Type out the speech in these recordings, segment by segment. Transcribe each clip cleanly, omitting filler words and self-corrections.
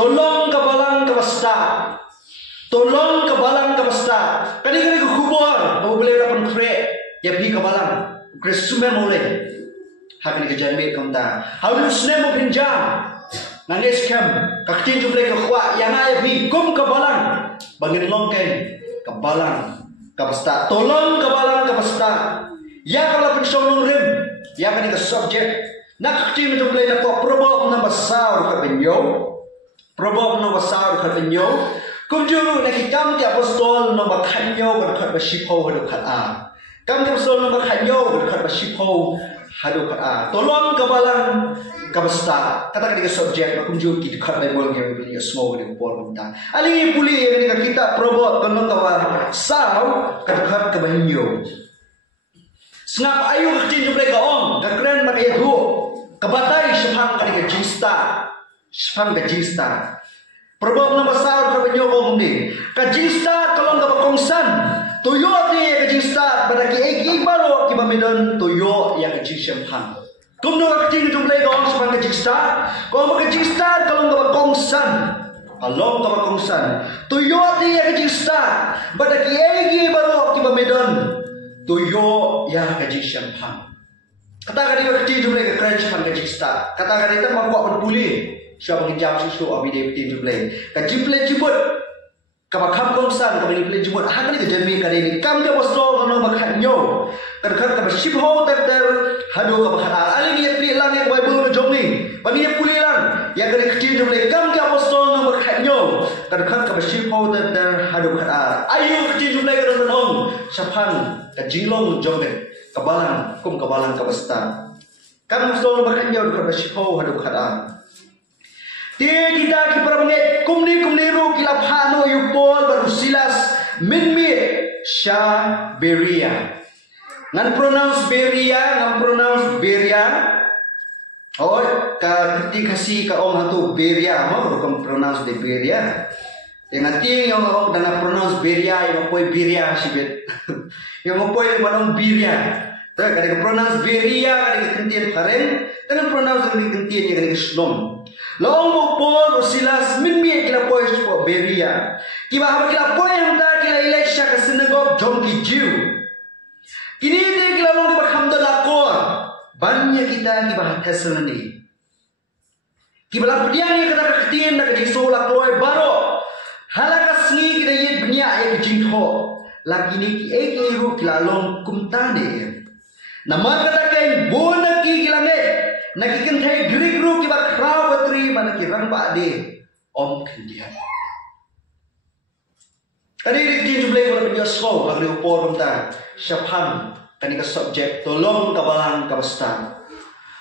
Tolong kabalang kabasta. Tolong kabalang kabasta. Kani-kani ko kubor. Boleh dapat kre. Ya pi kabalang. Kresumen mulai. Hakni kejanmit kamta. Harus nemo pinjam. Nangis kem. Kaktin jumlah kekwa. Yang ayah pi kum kabalang. Bangin longken. Kabalang kabasta. Tolong kabalang kabasta. Ya kalau pensong rim. Ya kani ke subjek. Nak kaktin jumlah nak probo na basar ka benyo. Probo na basar ka benyo. Kumjuru na hitam ti apostol na bakhanyo kan basipo hadu khat Kam ti apostol na bakhanyo kan basipo hadu khat Tolong kabalang kabasta. Kata ka subjek na kumjuru ki khat Bible ngi bili small ni por ta. Ali puli ni ka kita probo kan ka saw kan ka banyo. Snap ayu ktin jumle ka ong ka kren ma ka hu. Kabatay shphang ka jinsta. Shphang ka jinsta. Probo na basar ka banyo ko ni. Ka jinsta kalong ka kongsan. Tuyo ti ka jinsta pada ki egi baro ki bamidon tuyo ya ka jinshphang. Kumno ka tin jumle ka ong shphang ka jinsta. Ko ka jinsta kalong ka kongsan. Kalong ka kongsan. Tuyo ti ya ka jinsta pada ki egi baro ki bamidon tuyo ya ka jinshphang. Kata ka di ka tin jumle ka crunch phang ka jinsta. Kata ka di ta mabwa puli. Siapa menjawab susu abi dia betul jumlah. Kajimple jibut, kabakam kongsan, kabakimple jibut. Hak ni kejami kali ni. Kam dia boslo kalau bakhanyo. Kadang kabak shibho ter hadu kabakhan. Ali ni pli lang yang Bible menjomni. Bagi dia puli lang. Yang kali kecil jumlah. Kam dia boslo kalau bakhanyo. Kadang kabak shibho ter hadu kabakhan. Ayu kecil jumlah kadang menong. Siapang kajinglong jomni. Kabalang kum kabalang kabasta. Kam boslo kalau bakhanyo kabak shibho hadu kabakhan. Dia kita kipermenget kumni ru kilap hano yupol baru silas minmi sha beria. Ngan pronounce beria. Oh, ketika kasih ka om hatu beria, mau bukan pronounce de beria. Dengan ting yang dana pronounce beria yang poi beria sibet. Yang poi manong beria. Tapi kalau pronounce beria kalau kentian karen, dengan pronounce kentian yang kalau slom. Long mo Paul Silas minmi kila poy po beria. Kiba haba kila poy yang ta kila ilek sya ka synagogue jom ki Jew. Kini de kila long de bakhamdan akor. Banyak kita kiba hasalani. Kiba la pediang ye kata katin na ka sola kloy baro. Halaka sngi kita ye bnia ye jingtho. Lagi ni ki eke ru kila long kumtane. Nama kata kain bona ki kila me. Nakikin thai Greek ru kiba kraw batri mana ki rang ba de om kendian. Kani ri jumlah ko pinyo sko lagi upor ta syaphan kani ka subject tolong kabalang kabasta.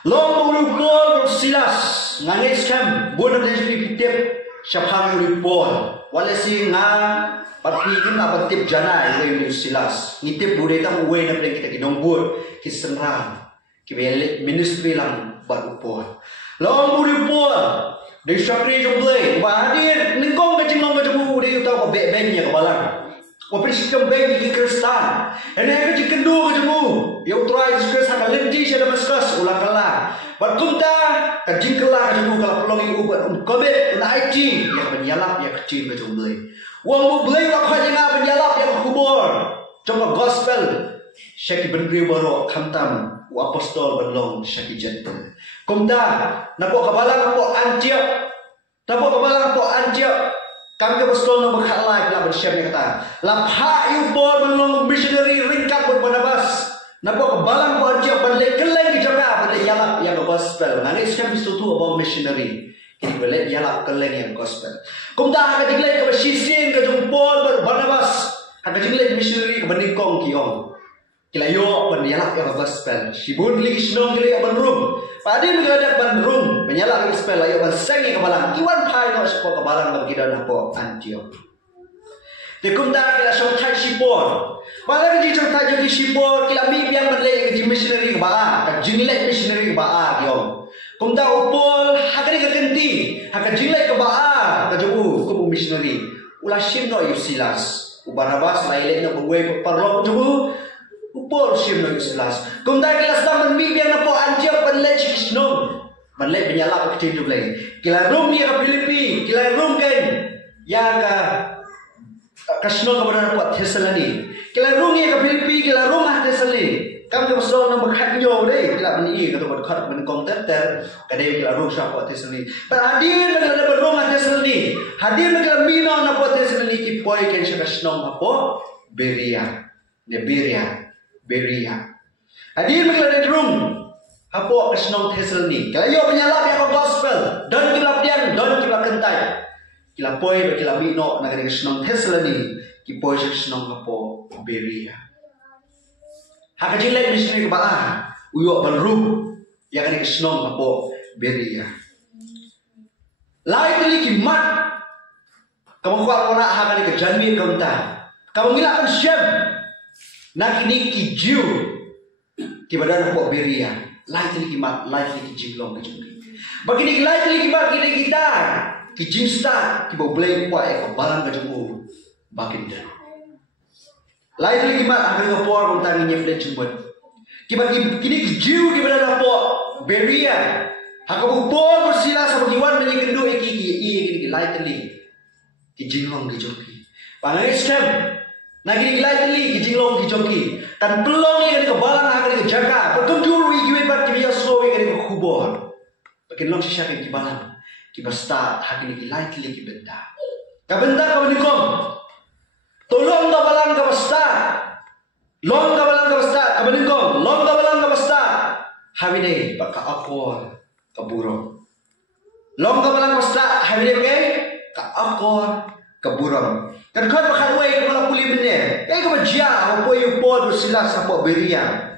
Long ulu ko silas ngane scam bona de pitip syaphan ulu upor wala si nga patri kin abatip jana ile silas ngitip bude ta uwe na pre kita kinongbur kisenran kibelet ministry lang berupor. Long berupor. Di syakri jumlah. Bahadir nengkong kecing ka jemu di tahu ko benya kabalang. Ko prinsip benya ki Kristan. Ene ka jikendu ka jemu. Ya utrai Kristan ka lenti sia Damaskus ulah kala. Berkunta ka jingkela ka jemu kala pelongi ubat kobet na IT ya penyalap ya kecil ka jumlah. Wong mo blay ka khajinga penyalap ya kubur. Coba gospel syaki benri baro khamtam apostol berlong syaki jantan. Kumda napo kabalang po Antioch. Napo kabalang po Antioch. Kami apostol na maghalay na bersyam ni kata. Lapha yu po berlong missionary ringkat po Barnabas. Napo kabalang po Antioch balik keleng di Jakarta balik yalap yang gospel. Ngani sekarang bisu about missionary. Kini balik yalap keleng yang gospel. Kumda haka diglay ka basisin ka jumpol Barnabas. Haka diglay missionary ka bandingkong kiong. Kilayo penyalak yang gospel. Sibun lagi senong kili bandrum. Padin mengadak bandrum penyalak gospel ayo bansengi kabalang. Iwan pai no sepo kabalang bagi dan apa Antioch. Dikumda kila sotai sipor. Pada kerja sotai jadi sipor kila bibiang berlay kerja missionary kebaa. Kajinglek missionary kebaa kiong. Kumda upol hakari kekenti. Hakajinglek kebaa kajubu kubu missionary. Ulah simno Silas. Barnabas lailek na buwe parlo kajubu. Upol sim no Silas. Kumda kila staman bibiang na po Antioch panlech kisnom. Manlek penyalak kecil tu lagi. Kila Rom ni ke Filipi, kila ya kasno kebenaran buat Thessaloni. Kila rungi ke Filipi, kila rumah Thessaloni. Kami pasal nama khatnyo deh, kila bani kata buat khat bani konter, kadai kila rung siapa buat Thessaloni. Hadir mereka dapat rumah Thessaloni. Hadir mereka mino na buat Thessaloni ki poi ken siya kasno apa? Beria. Hadir mereka dapat room. Apa kasno Thessaloni. Kila yo penyalap ya gospel. Don kila pian, don kila kentai. Kila poi kila mino na kasno Thessaloni ki poi siya kasno apa? Beria. Hakajilek missionary ke bawah, uyok balrum, yang kena kesenong apa Beria. Lain kali kimat, kamu kuat orang hakani kejanmi kenta, kamu ngilakan syam, nak ini kijiu, kibadan apa Beria. Lain kali kimat, lain kali kijimlong kejumpi. Begini lain kali kimat kita kijimsta, kibau blame kuat kebalan kejumpu, baginda. Lain lagi mat akan ngepor tentang nyeflen cumbut. Kini jiu di badan apa Beria. Hakap upor bersila sama jiwan menyikendu iki lain teli. Kijinglong dijoki. Pangai scam. Nagi lain teli kijinglong dijoki. Dan pelong yang kebalang akan dijaga. Bertunjul wikiwe bat kibiya slow yang kubor. Baginlong sisya ke kibalang. Kibasta hakini lain teli kibenta. Kabenta kau nikom. Tolong kabalang kabasta. Long kabalang kabasta. Kabaningkong. Long kabalang kabasta. Habide baka akor kaburong. Long kabalang kabasta. Habide ka akor kaburong. Kan kau bakal way kepala puli bener. Kabajia. Upoy upod bersilas apa Beria.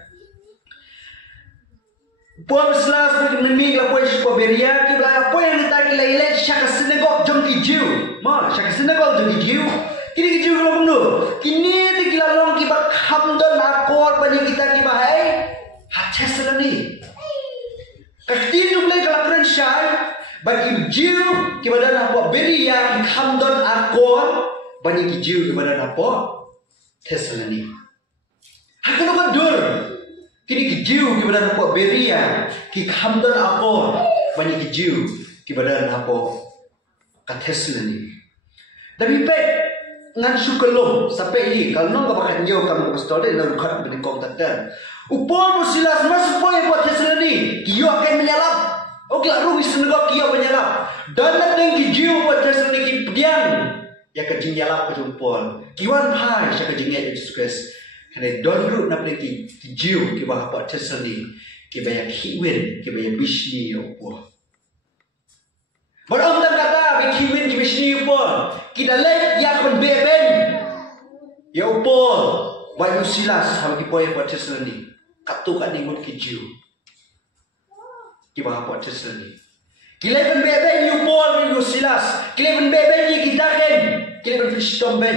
Upod bersilas menmig lapoy apa Beria. Kibla apa yang ditaki lailet syaka sinagog jom kijiu. Syaka sinagog jom kijiu. Kini kijiu kalau penuh. Kini tikila long kibak hamdon akor bani kita kibahai. Haces ni. Kakti jumlah kalakran syai. Bagi kijiu kibadan apa Beria ki hamdon akor bani kijiu kibadan apa Thessaloni. Hakan apa dur. Kini kijiu kibadan apa Beria ki hamdon akor bani kijiu kibadan apa Thessaloni. Tapi pek ngan sukelum sampai ini kalau nong kapakan jauh kamu pastore dan rukat beri kontakter. Upor bersilas masuk poin buat Thessaloni. Kio akan menyalap. Oke lah rugi senegak kio menyalap. Dan nanti kijiu buat Thessaloni pediang. Ya kejing nyalap kejumpol. Kiwan hai saya kejingnya Yesus Kristus. Karena donru nak pergi kijiu kibah buat Thessaloni. Kibaya kiwin kibaya bisni upor. Barom tak kata bikiwin ki bisni upor. Kita lek ya kon beben. Ya upor. Bayu silas hal ki poe buat Thessaloni. Katu kat nimut kijiu. Ki bah buat Thessaloni. Kile ben beben yu upor yu silas. Kile ben beben ni kita ken. Kile ben Kristom ben.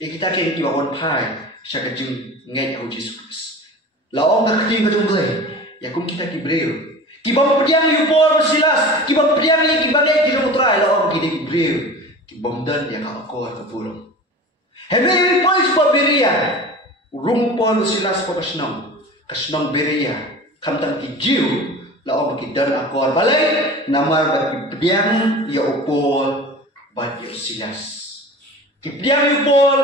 Ya kita ken ki bahon pai. Syaka jing ngai au Yesus Kristus. Laong nak ting ka jungle. Ya kum kita ki breu. Kibang pediang yu por bersilas, kibang pediang ni kibangai di rumah trai lah orang kini breu, kibang dan yang akor kepulung. Hebe pois pa Beria, rumpon bersilas pa kasnong Beria, kamtang kijiu lah orang kidan akor balai, namar bagi pediang ya upor bat ya silas. Kipediang yu por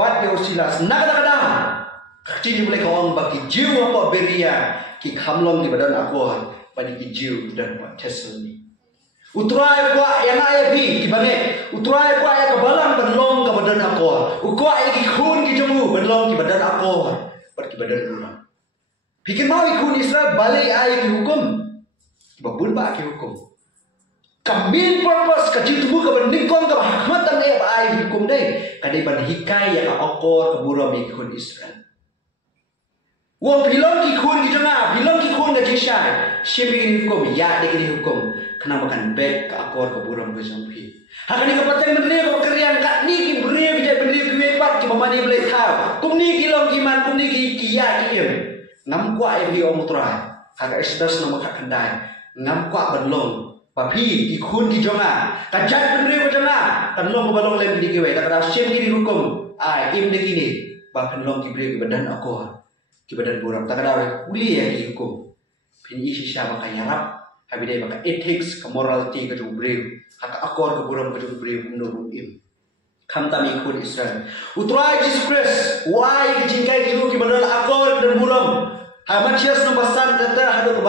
bat ya silas, nakada-kada. Kecil boleh kau bagi jiu apa Beria, ki kamlong di badan akor. Pada kijiu dan buat Thessaloni. Utrai kuat yang ayah bi kibane. Utrai kuat yang kebalang benlong ke badan akor. Ukuat yang kikun kijemu benlong ke badan akor. Pada badan orang. Pikir mau ikun Israel balik ayah dihukum. Babun ba ki hukum. Kamin purpose kecil tubuh ke beningkong ke hikmatan ayah dihukum deh. Kadai ban hikai yang akor keburam ikun Israel. Wong bilong ki kun ki janga, bilong ki kun da jishai. Siapa yang hukum? Ya, dia kini hukum. Kenapa kan baik ke akor ke burung ke jampi? Hakani ke pateng beri ke kerian kat ni ki beri bijak beri ki wepat ki mamani boleh tahu. Kum ni ki long ki man, kum ni ki ya ki em. Ngam kuat yang di om utrai. Hak esdas nama kat kendai. Ngam kuat berlong. Papi ki kun ki janga. Kajat beri ke janga. Kan long ke balong lem di ki we. Tak ada siapa kini hukum. Ai im de kini. Bahkan long ki beri ke badan akor. Ki badan burung tak ada uli yang dihukum. Pini isi siapa kaya rap, habis dia maka ethics, ke morality ke jumbreu, hak akor ke burung ke jumbreu menurut im. Kami ikut Israel. Utrai Jesus Christ. Why kejingkai kiru kibadal akor dan buram. Matius nombor 1 kata hadu ke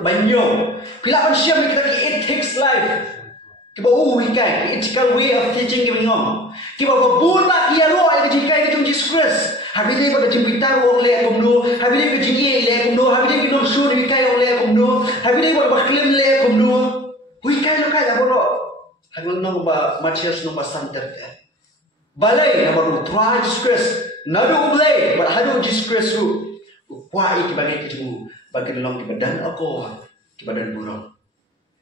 banyo. Bila manusia kita ki it takes life. Kiba hikai ethical way of teaching kibingom. Kiba buta kia ro ai kejingkai kitung Jesus Christ. Habis pada jempitan wong le kumno. Habis kejingi le kumno. Habis kinom sur hikai wong le kumno. Habis pada baklim le kumno. Hikai lo kai aboro. Hangul nombor Matius nombor 1 kata. Balai nama utrai Jesus Christ. Nadu ublay, berhadu Jesus Christ tu. Wah, iki bagai kicu, bagi dalam kibadan aku, kibadan burung.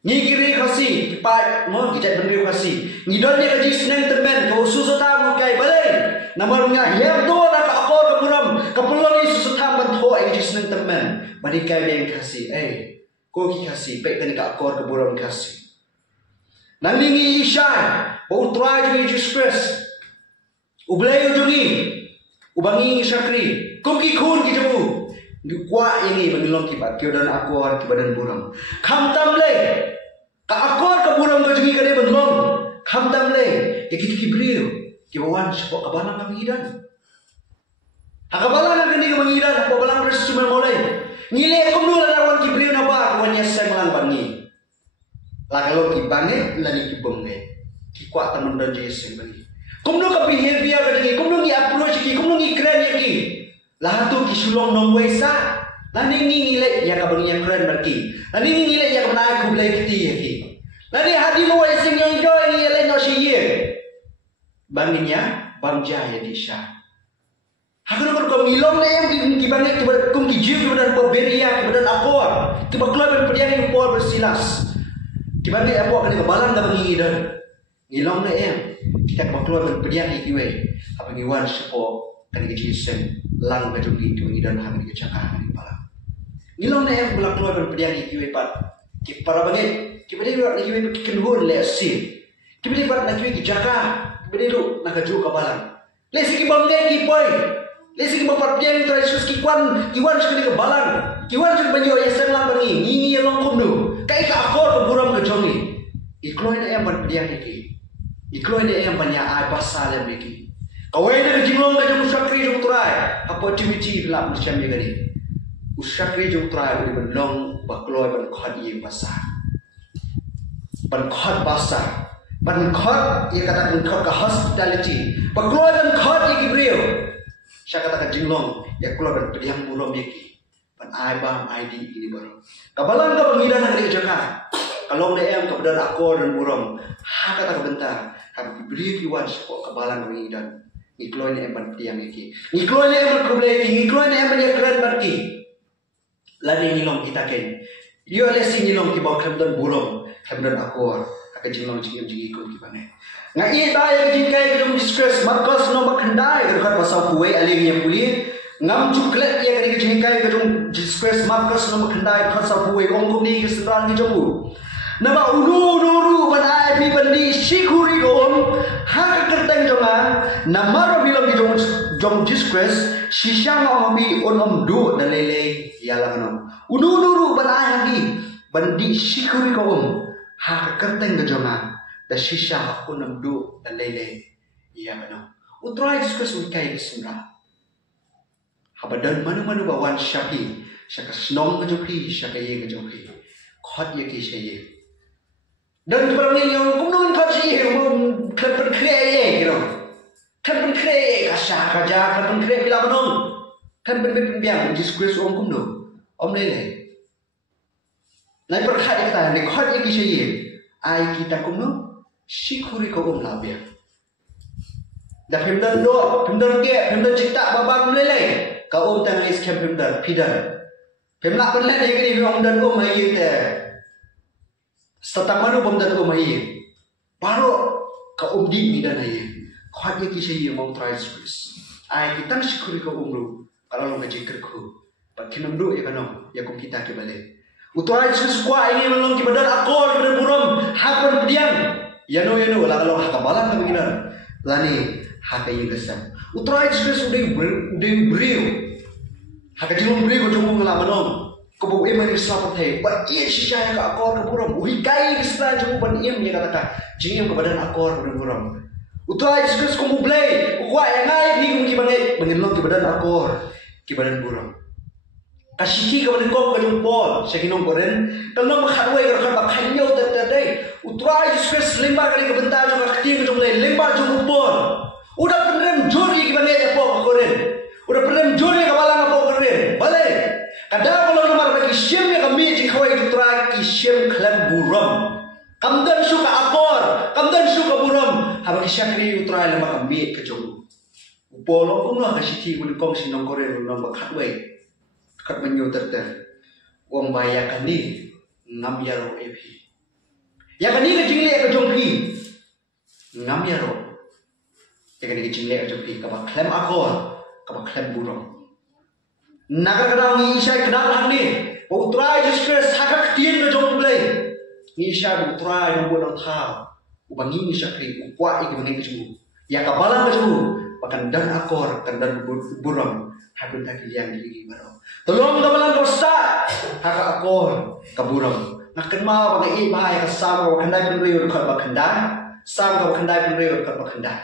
Ni kiri kasih, kipat, mau kita beri kasih. Ni don dia kaji senang temen, kau susah mukai balai. Nama rumah, yang tu nak aku ke burung, kepulauan ni susah bantu kaji senang temen. Bagi kau yang kasih, kau kasih, baik tadi aku ke burung kasih. Nanti ni Ishan, utrai Jesus Christ. Ublay ujungi, ubangi syakri, kumki kun kijamu. Kuat ini menilong kibat, kiodan akor kibadan burung. Kam tamle, ka akor ke burung kejungi kade menilong. Kam tamle, ya kita kibriu, kibawan sepok kabalang kami hidan. Hakabalang kami kami hidan, hakabalang Kristus cuma mulai. Ngile kumdu lalawan kibriu napa, kawan yasai melang bangi. Lagalong kibange, lani kibonge, kikuat teman dan Yesus bangi. Kumno ka behavior ka lagi, kumno ngi approach ki, kumno ngi keren ya ki. Lah tu ki sulong nong wesa, nani ngi ngile ya ka bangi keren barki. Nani ngi ngile ya ka na ku blai kiti ya ki. Nani hadi mo wesa ngi enjoy ngi le no shi ye. Banginya bangja ya di sha. Hakun ko ngilong le em ki bangi ki kum ki jiu badan po beria ki badan apor. Ki bakla ben pedian ki por bersilas. Ki bangi apor ka balang da bangi dan. Ngilong le em kita keluar berpedian ikiwe apa ngiwan sepo kan kejisen lang bajungi tu ngidan hang dikecakah di pala ngilong na belak keluar berpedian ikiwe pat ki para banget ki bade nak ikiwe kenhun le asil ki bade bat nak ikiwe jaka ki bade lu nak kaju kabalan le siki bangge ki poi le siki berpedian tu Yesus ki kwan kiwan sekali kabalan kiwan sekali banyo yesen lang bangi ngi long kumdu kai ka akor ke buram kejongi ikloy na em berpedian iki ikloy dia yang banyak ai pasal yang begi. Kau ini kejimlong kajang usakri jom turai. Opportunity dalam macam ni kali. Usakri jom turai boleh benlong bakloy benkhot yang pasal. Benkhot pasal. Benkhot ia kata benkhot ke hospitality. Bakloy benkhot yang kibriu. Saya kata kejimlong ya keluar berpediang buram begi. Ben ai bam ID ini baru. Kabalang kau pengidan negeri Jakarta. Kalau dia yang kepada akor dan buram, hak kata bentar. Kami beri kiwan sepok kebalan kami dan ikloy ni empat tiang iki. Ikloy ni empat kubleki, ikloy ni empat yang keren berki. Lani nilong kita ken. Dia lesi nilong kibaw kemudian buram, kemudian akor. Akan jilong jingim ikut kibane. Ngai tayo jingkai kedung disgrace. Marcos nombor kendai kedekat pasal kuwe aling yang pulih. Ngam cuklet ia kini jingkai kedung disgrace. Marcos nombor kendai pasal kuwe ongkum ni keseberan di jomu. Nama unu banai pi bandi sikuri gom hak kerteng jonga nama bilang di jom disgrace sisa ngawi onom du dan lele ialah no unu banai lagi bandi sikuri gom hak kerteng jonga dan sisa onom du dan lele ialah no utrai disgrace wikai kesemra habadan mana bawan syafi syaka senong kejoki syaka ye kejoki khot ye ki sye dan barang yang kumnon kaji kan berkreye gitu kan berkreye kasah kaja kan berkreye bila menong kan berbiang disgrace om kumno om lele nai berkhat kita ni khot iki sye ai kita kumno sikuri ko om labia da pemdan do pemdan ke pemdan cipta babam lele ka om tang is kem pemdan pidan pemlak benle ni om dan om ai te Setelah mana bom dan umai, baru kau di dan ayah, kau hanya kisah yang mau try Yesus. Ayah kita syukuri kau umru, kalau lo ngaji kerku, bagi namdu ya kanong, ya kau kita kembali. Utrai Yesus kuah ini melong kibadan akor kibadan buram, hakan pediang, ya no, lah kalau hakabalan kami kita, lani hakai kesam. Utrai Yesus udah beriu, hakai jelum beriu kau cuma ngelamanong. Kau iman Islam pertai, buat ia sisa yang akor ke buram, uhikai Islam cuma buat ia katakan, jingim kepada akor ke buram. Utrai Jesus ko mublay. Ukwa yang ayah ni mungkin bangit long kibadan akor, kibadan burung. Kasih ka badan ko jempol, saya kinong koren. Kalau makharway ka bakal nyaw tadai. Utrai Jesus lembar kali ka bentar jo ka ktim jo mulai lembar jo upon. Udah penem jori kibangit apa koren. Udah penem jori ka balang apa koren. Balik. Kada kalau nomor bagi siem ya kami jikawai utrai ki siem klan burung. Kamdan suka akor, kamdan suka burung. Habang syakri utrai lembar kami ke jom. Upolo pun lah kasih ti kun kong sinong koren ulong bakhatway. Kat menyo terter. Wong bayakan ni ngam yaro epi. Ya kan ni ke jingle ke jongpi. Ngam yaro. Ya kan ni ke jingle ke jongpi ka ba klem akor, ka ba klem burung. Nagar kadang ni isai kedang lang ni. Utrai Jesus Christ hakak tien ke jong play. Ni isai utrai no bodang thao. Ubangi ni syakri upwa ik mengen ke jong. Ya ka balang ke jong. Pakan dan akor kan dan burung. Habis tak yang diri baru. Tolong kawalan kosta. Haka akor kaburang. Nak kenal pakai bahaya kesam kau kendai penriu dekat bakendai. Sam kau kendai penriu dekat bakendai.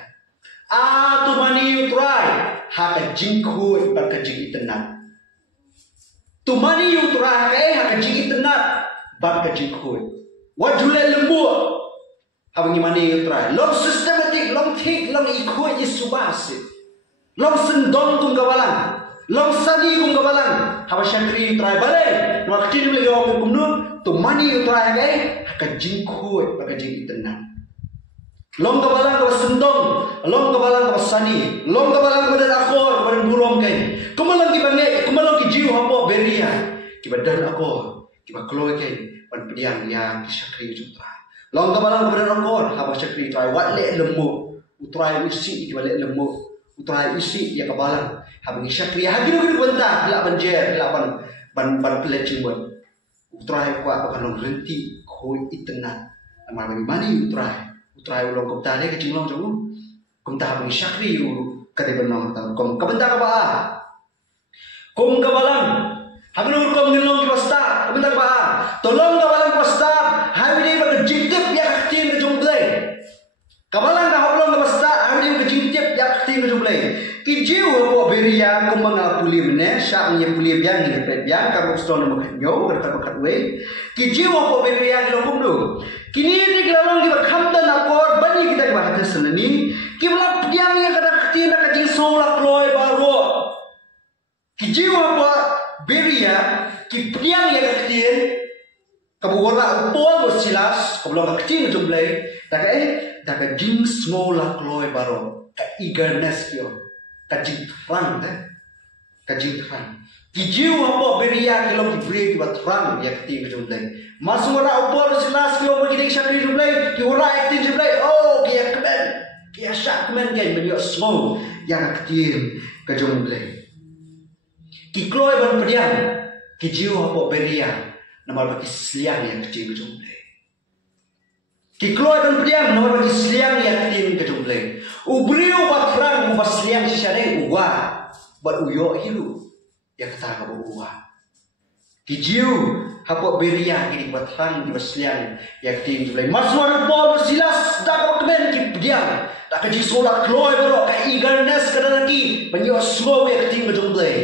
Tu mani utrai. Haka jingku ibat jing itenat. Tu mani utrai haka jing itenat. Bat jingku. Wajulai lembu. Habang mani utrai. Long systematic, long take, long ikut isubasi. Long sendong tung kawalan. Long sadi kung kabalang, hawa syakri utrai balay. Waktu ni boleh jawab kumnu, tu mani utrai kay, haka jingkuy, haka jing itenan. Long kabalang kawas sendong, long kabalang kawas sadi, long kabalang kabadan akor, kabadan burong kay. Kumalang kibangay, kumalang kijiw hapo beria, kibadan akor, kibakloy kay, panpediang yang syakri utrai. Long kabalang kabadan akor, hawa syakri utrai, wale lembu, utrai usi kibalik lembu. Utrai isi ya kabalang. Habang syakri hagi no benta bila banjer bila ban pelet buat. Utrai ko apa kan renti khoi itenat. Amar bagi mani utrai ulong kom tane ke jinglong jong. Kom ta habang syakri kade benong ta kom kabenta ka ba. Kom kabalang. Habang kom nilong ki basta kabenta ka ba. Tolong kabalang basta. Habi ni ba jintip ya ktin ke jong play. Kabalang ka hablong ka basta habi ni ba jintip ya ktin ke jong play. Kijiu apa beria ko mga pulim ne sa ang pulim yang ni pet yang ka buksto no makanyo berta bakatwe kijiu apa beria ki longkum do kini ni kilalong ki bakhamda na por bani kita ki bahata senani ki blap yang ya kada ktina ka jing solak loy baro kijiu apa beria ki priang ya kaktin ka buwara upol bo silas ko blong kaktin jumlay taka jing solak loy baro ka eagerness yo kajing terang. Kijiu apa beria kalau diberi kibat terang ya keting jumlah. Masuk orang upor silas kilo begini syakri jumlah, kiora aktif jumlah. Oh kia kemen, kia syak kemen kan beliau semua yang keting ke jumlah. Kikloi ban pediam, kijiu apa beria nama bagi seliang yang keting ke jumlah. Kikloi ban pediam nama bagi seliang yang keting ke jumlah. Ubriu bat terang ubas seliang sisyadeng uwa bat uyo hiru ya kata ka uwa kijiu hapo beria ini bat terang di seliang ya keting jumlah maswar pol silas dak kemen ki diam dak ji solat kloy bro ka eagerness kada lagi banyo slow ya keting jumlah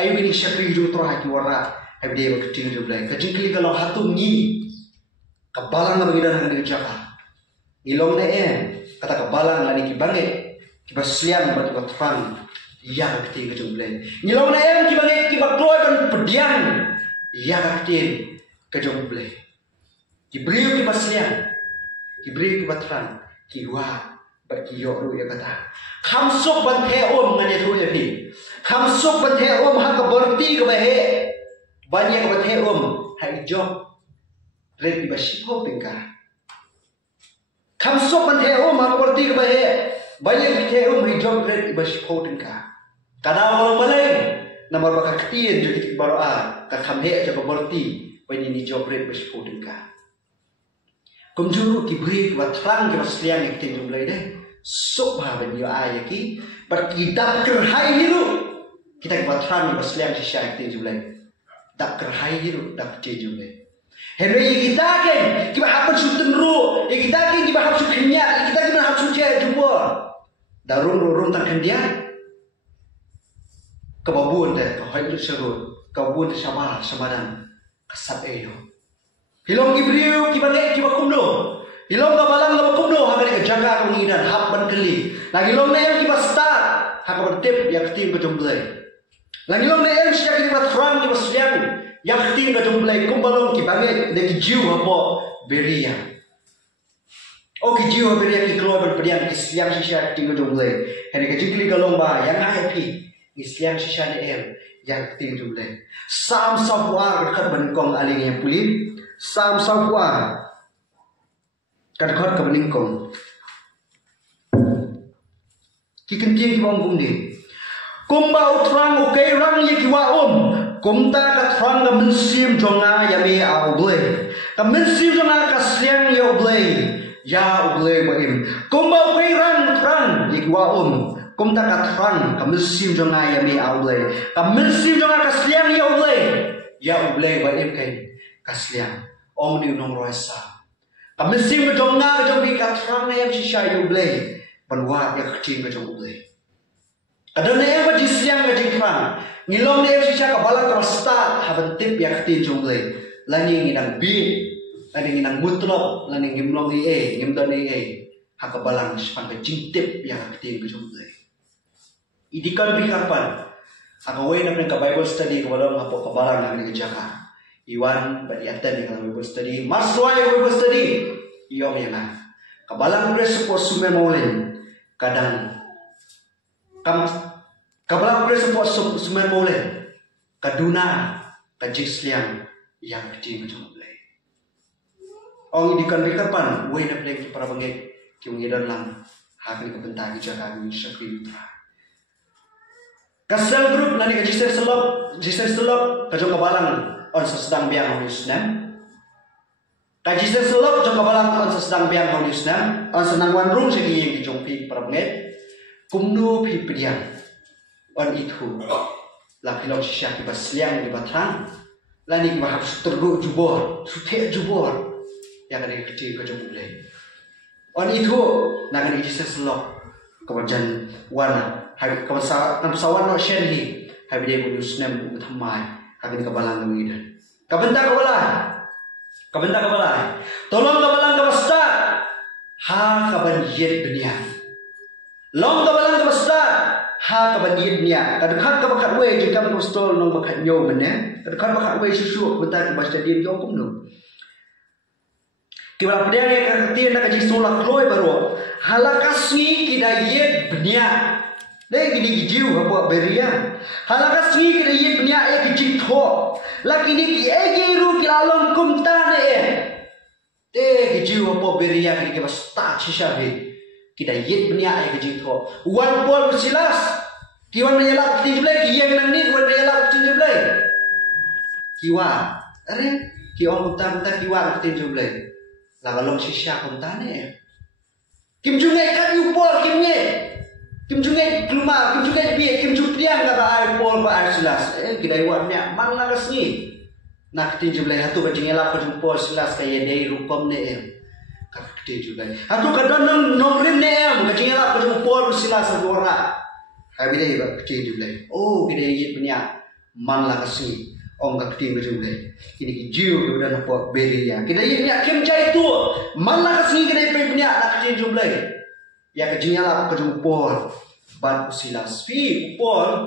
ayo bini syakri ju tro haki wara habde ba keting jumlah ka jingkli kalau hatung ni kabalang na bagidan ng jaka ilong na kata kabalang lani kibangit kibaslian bat terang yang keting ke jumlah ngilaw na kibangit kibakloy ban pediang yang keting ke jumlah kibriu kibaslian kibriu kibatran kiwa bat kiyo lu ya kata khamsuk ban the ngane tu ya ni khamsuk ban the ha ka berti ke bahe banyak ban the hai job red bashi ho pingka khamsuk ban the ha ka berti ke bahe banyak the hijab red ibas poten ka kada orang balai nomor bakal ketien jadi baru ka khamhe ja ka berti bani ni job red ibas poten ka kumjuru ki bri wa thrang ke basliang ek tin jumlai deh sok ba bani ay ki bat kita kerhai hiru kita ke thrang basliang si syak tin jumlai dak kerhai hiru dak je jumlai henry kita kan kita apa su tenru kita kan kita apa su kenyat kita kan apa su je jumbo darung tak kendian kebabun deh kahai lu serut kebabun sama samadan kasat eyo hilong gibriu kibangai kibakumdo hilong kabalang kabakumdo hakan jaga kangidan hap ban keli lagi long na yang kibasta hakan tip yak tim kejumblai lagi long na yang siya kibat frang kibasliang yak tim kejumblai kumbalong kibangai de kijiu hapo beria oh kijiu beria ki keluar berpedian kisliang siya tim kejumblai hene kejikli galong ba yang happy kisliang siya ni yang tim kejumblai sam sabwa dekat benkong aling yang pulih sam sabwa kadkhot ka beningkong kikenting kibong kumdi kumba utrang ukai rang ye kiwa kumta ka thrang ga mensim jonga yami a uble ka mensim jonga ka sliang ye uble ya uble baim kumba ukai rang thrang ye kiwa kumta ka thrang ka mensim jonga yami a uble ka mensim jonga ka sliang ye uble ya uble baim kai ka sliang ong ni nong roesa Mesim ke jonga ke jong ka thrang na yang shisha yu blay banwa ya kecing ke jong blay kadang na yang ba jisiang ke jing thrang ngilong na yang shisha ka balang ka basta haban tip ya kecing jong blay lani nginang bin lani nginang mutlok lani ngimlong ni ngimdon ni ha ka balang span ke jing tip ya kecing ke jong blay idikan bikarpan akawai na ka Bible study ka balang hapo ka balang na ni jaka Iwan badi attend dengan Bible study maswai Bible study iyo yana kabalang pres po sume molen kadang kabalang pres po sume molen kaduna kajisliang yang kecil macam boleh ong dikan bikapan we na play para bangek kiung idan lang hakin kabenta jaga ni syakri utra kasal group nani kajisel selop kajong kabalang on sedang biang Islam kaji selok jong kabalang on sedang biang Islam on senang wan rung segi yang dijongpi perabnget kumdu pi pediang on itu laki long syak ba sliang di batrang lani ba harus tergu jubor sute jubor yang ada kecil ke jong boleh on itu nangan kaji selok kawajan wana hari kawasan no shenli hari dia Islam uthamai Kami kabalang ngidan. Kabenta kabalang. Tolong kabalang kabasta. Ha kaban yet dunia. Long kabalang kabasta. Ha kaban yet dunia. Kadang kabakat we jika pustol nong bakat nyo bene. Kadang bakat we susu benta kabasta dia jong kumno. Kibala pediang yang kerti nak kaji solak loy baru. Halakasni kida yet dunia. Lagi ni gijiu apa beria. Halakas ni kena ye punya kecik tho. Lagi ni ki ru ki lalong kumta ne gijiu apa beria ki bas ta shisha be. Kita ye punya kecik tho. Wan pol bersilas. Ki wan menyelak tin jeblai ki yang nang ni wan menyelak tin jeblai. Ki wa. Are ki on kumta ki wa tin jeblai. La galong shisha kumta ne. Kim jungai kat yu pol kim ne. Kim jungai keluma, kim jungai bi, kim jupriang kata air pol ba air silas. Kita iwatnya mang lagas ni. Nak tin jublai hatu bajing elak ko pol silas kaya dei rukom ne Kak tin jublai. Hatu kadon nong rim ne bajing elak ko pol silas ora. Habi dei ba tin jublai. Oh, kita yit punya mang lagas ni. Ong kak tin jublai. Ini ki jiu dan apa beria. Kita yit punya kim jai tu. Mang lagas ni kita punya nak tin jublai. Ya kajing elak ko pol. Ban usilas fi pol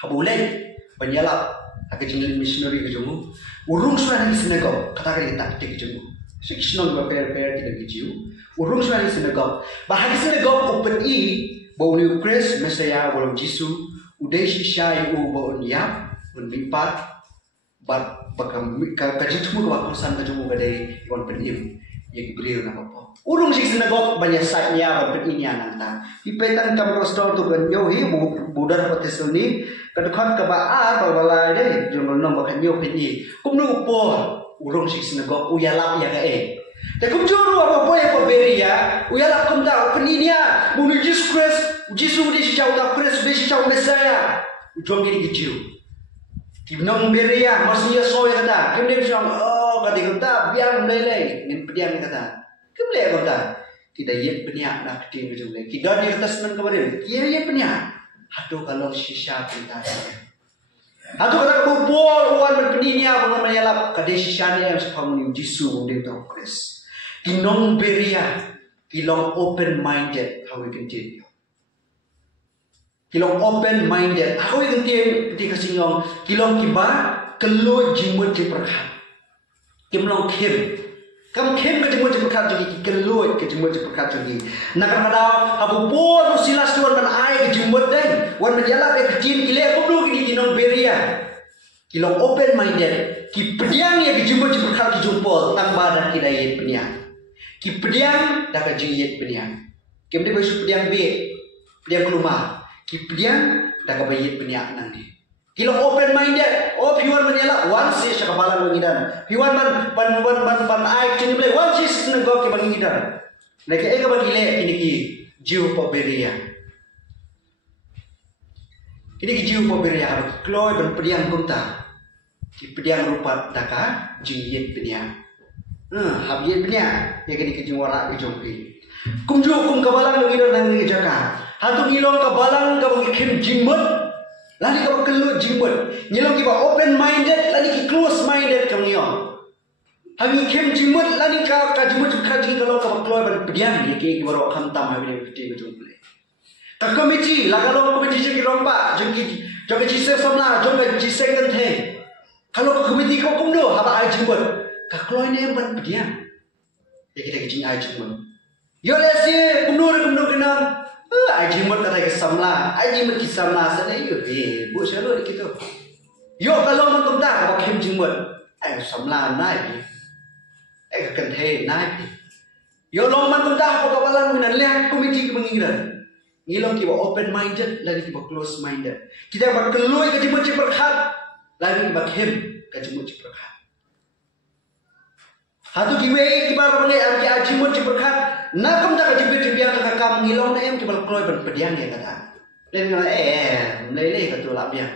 habulai banyalap kajing missionary kajumu urung suara di sinagog kata kita tak kajumu seksyon ba per tidak gijiu urung suara di sinagog bahagi sinagog open bau ni Chris Messiah walau Jisu udai shisha u bau niap unbipat bat bakam kajing tumu ba kosan kajumu gadai iwan penim yang beliau nak apa urung sih sinagog banyak saatnya berpeni ananta hipetan kam rostol tu kan yo hi budan patesuni kadukhan ka ba balai deh jong nom bakan yo peni kumnu upo urung sih sinagog uyalap ya ka te kum juru apa ya beria uyalap kum ta peninya bunu Jesus di sijau ta Christ di sijau Messiah ujong ini gijiu Kibnong beria maksudnya so ya kata kim dia bilang kata kita biang lele ngin pediang kata kim le kata Kita yet penyak nak tim jumlah. Kita di atas nan kemarin. Yet penyak. Hatu kalau sisa kita. Hatu kata kupol uan berpeninya bangun menyalap kade sisa ni yang sepamuni Jisu di dalam Kris. Kinong beria, kilong open minded how we continue. Kilong open minded. How we continue ketika singong kilong kiba keluar jimut di perkat. Kimlong kim. Kamu kem ke jemut jeperkat jadi keluar ke jemut jeperkat jadi. Nak kadang abu pun silas tuan man ai ke jemut dan wan menjala be kecil ile aku dulu gini kinong beria. Kilong open minded. Ki pediang ya ke jemut jeperkat ki jumpa tang badan kita ye pediang. Ki pediang dah ke jiyet pediang. Kem de besu pediang be. Pediang kelumah. Ki pediang dah ke bayit pediang nang di. Kilo open minded, oh piwan menyala, one si sakabalan mengidan. Piwan ban ai cini boleh, one si senegok ke mengidan. Lagi eka bagi le kini ki jiu poberia. Kini ki jiu poberia, kloi ban pediang kunta. Ki pediang rupat daka jiyet pediang. Habiyet pediang, ya kini ki jiwara ke jompi. Kumju kum kabalan mengidan nang ni jaka. Hatu ngilong kabalan kabang kim jimut. Lagi kau keluar jimut, nyelong kita open minded, lagi kita close minded kau niyo. Hagi kem jimut, lagi kau jimut kaji kalau kau keluar berpediang, ni kita baru akan tambah benda benda betul boleh. Tak komiti, laga lo komiti jadi romba, jadi jisek samla, jadi jisek kenteng. Kalau komiti kau kumdo, apa aja jimut, kau keluar ni berpediang, ya kita kecing aja jimut. Yo lesi, kumdo kenal. Ajimut kata kesamla, ajimut kisamla sana yo bu selalu gitu. Yo kalau mentum tak apa kem jimut, samla naik, kenthe naik. Yo lo mentum tak apa kapalan minan lihat komiti mengiran. Ngilong kita open minded, lagi kita close minded. Kita berkeluar ke jimut ciperkat, lagi kita kem ke jimut ciperkat. Hatu kiwe kibar mengai arti ajimut ciperkat. Nakam tak jibir-jibir tak kam ngilong na em kibal kloy berpediang ya kata. Len ngala melele ka tu labian.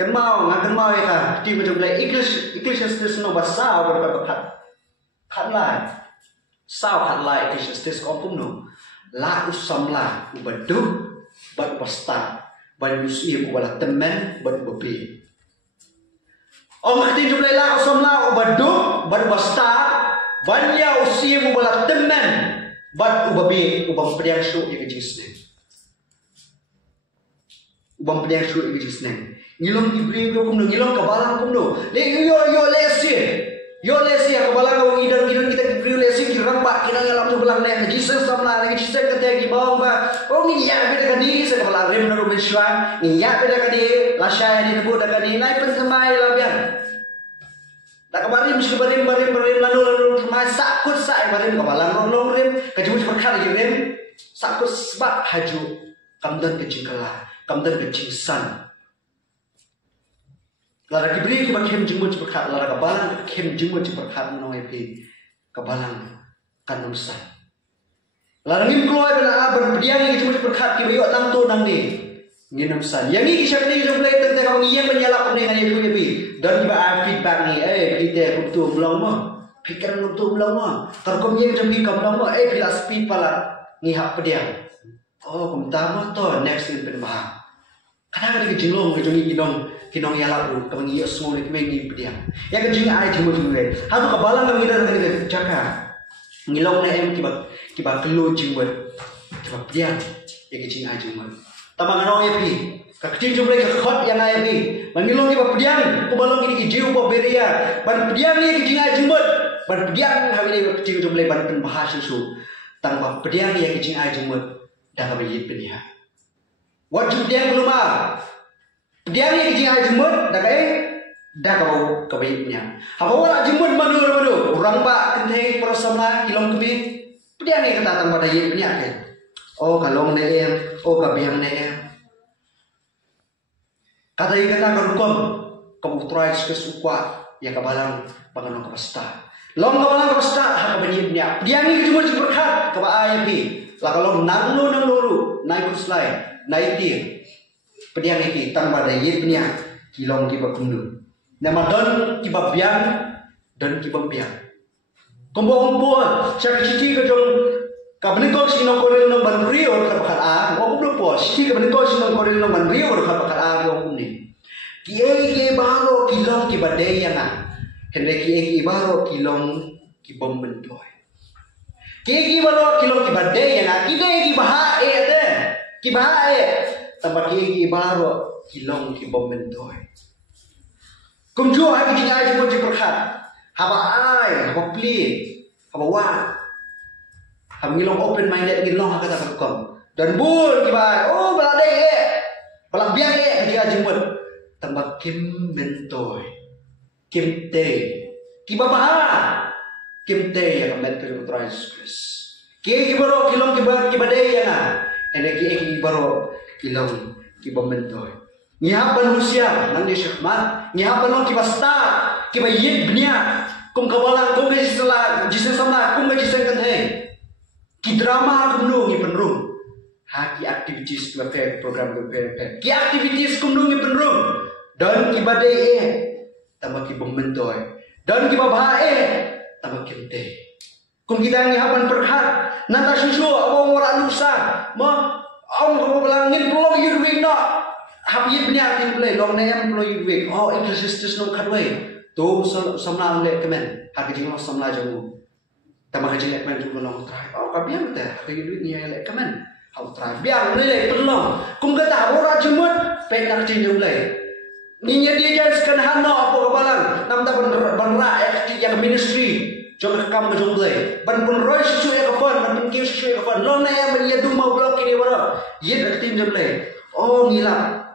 Kan mau ya ka ti macam lai Ecclesiastes no basau berpakat. Khat lai. Sau khat lai Ecclesiastes ko kumno. La usamla ubadu bat pasta. Ban musi ubala temen bat bebi. Om ti jublai la usamla ubadu bat pasta. Banyak usia mubala teman bat ubabi ubang pediang su yang kejisne. Ubang pediang su yang kejisne. Ngilong ibri ko kumno ngilong kabalang kumno. Le yo lesi kabalang ko ngidang kita ibri lesi kirang ba kinang alam tu belang ne kejisne samla lagi jisne kata gi bawang ba. Oh ni ya beda kadi sa kabalang rem na robiswa. Ni ya beda kadi lasya ni nebu da kadi nai pensemai labian. Tak kemarin mesti barim lalu sakut sak barim kapalang long rem kejumut perkara lagi rem sakut sebab haju kamdan kecingkala kamdan kecingsan lara diberi ke kem jumut perkara lara kabalang kem jumut perkara no epi kabalang kanumsan lara ngim keluar bela berpediang ke jumut perkara ki yo tang to nang ni nginumsan yang ni kisah ni jom play tentang kau ngiye penyalap ni ngani epi dan tiba feedback ni kita betul belum mah pikiran betul belum mah terkomnya jam ni kau belum mah bila speed pala ngihap pediang oh kumtama to next ni penbah kadang-kadang kejilong kejungi kinong yalap lu kau ngiye semua ni kemengi pediang yang kejungi ai jemu hatu kabalang kau ngidan kau jaka ngilong na em kiba kelu jemu kiba pediang yang kejungi ai jemu tamang ano epi kakcing jumlah khot yang epi mangilong ni pediang kubalong ini jiu beria ban pediang ni kejing jumut ban pediang hawi ni kecing jumlah ban penbahas susu tanpa pediang ni kejing jumut dah kabiyit pediang wajib pediang keluma pediang ni kejing jumut dah kabiyitnya apa wala jumut manu orang ba kenteng persama kilong kemi pediang ni kata tanpa dayit pediang oh kalong ne em oh kabiyang ne em kata karukom kamu try kesuka ya kabalang panganong kapasta long kabalang kapasta hakabanibnya dia ni cuma berkat kaba ayapi la kalong nanglo naik kuslay naik dia pediang iki tanpa dayipnya kilong kiba kundu nama don kiba biang don kiba biang Kumpul siapa citi ke jong kapan kau sih nak korel nak bandri orang kapakat ah, orang belum puas. Citi kapan kau sih nak korel nak bandri orang kapakat ah orang ni. Kiai baru kilong kibadai yang ah, hendak kiai baru kilong kibom bentoy. Kiai baru kilong kibadai yang ah, kiai kibahai ada, kibahai. Tambah kiai baru kilong kibom bentoy. Kumjua hari ini aja pun diperkat. Haba ai, haba play, haba wan. Haba ngilong open minded ngilong kata berkom. Dan bul kibai, oh beladai balak biang ketika jemput. Tambah kim bentoy, kim te, kiba bahara, kim te yang amat kerja Yesus. Kiai kibaro kilong kibadai yang ah, ene kiai kibaro kilong kiba bentoy. Ngihapan manusia, nang dia syahmat, ngihapan long kibasta, kiba yid bnia. Kung kawalan kung gaji sala jisen sama kung gaji sen kanthai ki drama kumnung ipenrung ha ki activities ki program ki activities kumnung ipenrung dan ki badai tambah ki bombentoy dan ki babae tambah ki te kung kita ngihapan perhat nata susu awang ora lusa ma awang ko belangin pulo yurwing no habib nya tin play long name pulo yurwing oh ekosistem no kadway tu samla le kemen hak jing samla jamu tamah jing kemen tu long try oh kabian teh hak duit ni le kemen hau try biang le pelong kum kata ora jemut pe nak jing le ni nya dia jas kan hano apa kabalan nam ta benra yang ministry jom kam jong le ban pun roy susu ya kafan ban pun kiu susu ya kafan lo na ya men ya duma blok ini bro ye dak tin jom le oh ngila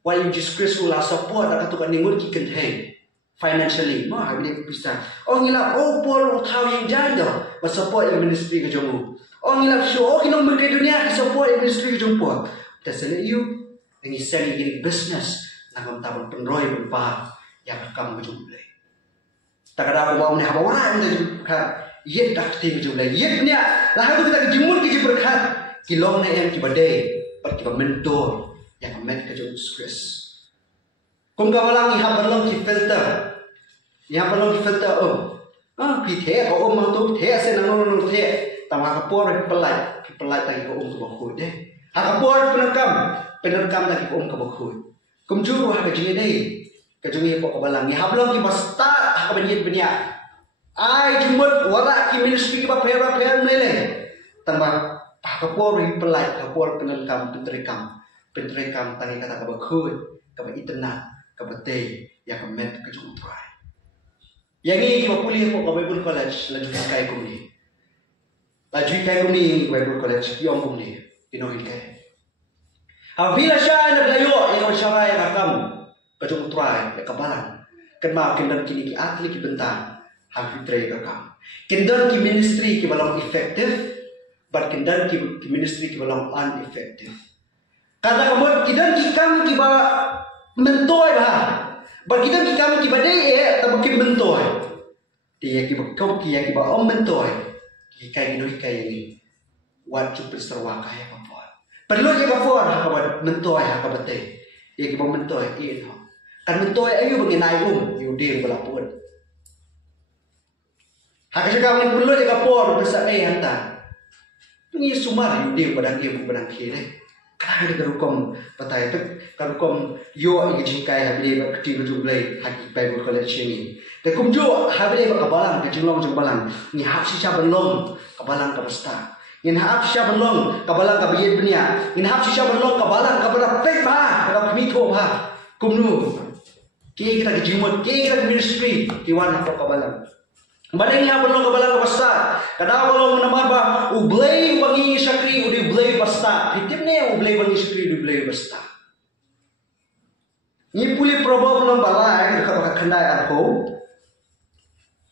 why you just Christ support tak tu kan ningut ki kenthai financially, mah habis bisa. Oh ngilap, oh pol utau yang janda, support yang ministry ke jomu. Oh ngilap show, oh kinong menteri dunia support yang ministry ke jompo. Terselit you, ini seni ini business, nak tabun penroy berpah yang kamu ke jompo. Tak ada apa-apa ni, apa orang yang berkat, yet dak ting jompo. Yet ni, lah tu kita kejemur kiji berkat, kilong ni yang kibadai, pergi mentor yang amat ke jompo Christ. Kung kawalang ihapan ki filter, ihapan ki filter pi the ko mang tu the se nang nong the, tamah kapor ki pelai tagi ko ke bakut deh. Ha kapor penekam tagi ko ke bakut. Kum juru ha kejini deh, kejini po kawalang ihapan ki basta ha benya. Ai jumut warak ki ministry ki ba pera mele. Tambah ha kapor ki pelai kapor penekam penterekam tagi kata ke bakut, ke internet. Kabate yang kemet kejung try. Yang ini kita pulih po Bible College laju kai kumni. Laju kai kumni Bible College piong kumni inohin kai. Apabila siya naglayo ikaw siya ay rakam kejung try ya kabalan. Kenma kindan kini ki atli ki bentang hang fitre kakam. Kindan ki ministry ki balong effective, but kindan ki ministry ki balong ineffective. Kata kamu kindan ki kam ki ba mentoy bah, bagi kita kami kibadai tapi kita mentoy. Dia kibakau kia kiba om mentoy, kikai ini kikai ini, wajib berserwa kaya apa? Perlu jaga for hakabat mentoy hakabateh, dia kiba mentoy ini. Kan mentoy ayu mengenai yudi berlapun. Hakisah kami perlu jaga for bersama hantar. Ini sumar yudi badang kiri. Kalau ada karukom patai tu karukom yo ini jingkai habis berkati berjumlah haki Bible College ini. Tapi jo habis berkabalan kejulong jumbalan ni hak sisa belong kabalan kabasta. Ni hak sisa belong kabalan kabiyet benia. Ni hak sisa belong kabalan kabara pek bah kabara mito bah. Kumnu kita kejumut kita ministry kiwan apa kabalan. Badai niya belong kabalan kabasta. Kadang kalau menamar bah ublay bangi sakri udi ublay basta. Hitim niya ublay bangi sakri udi ublay basta. Ni puli probab nang balay kapag kendai ako.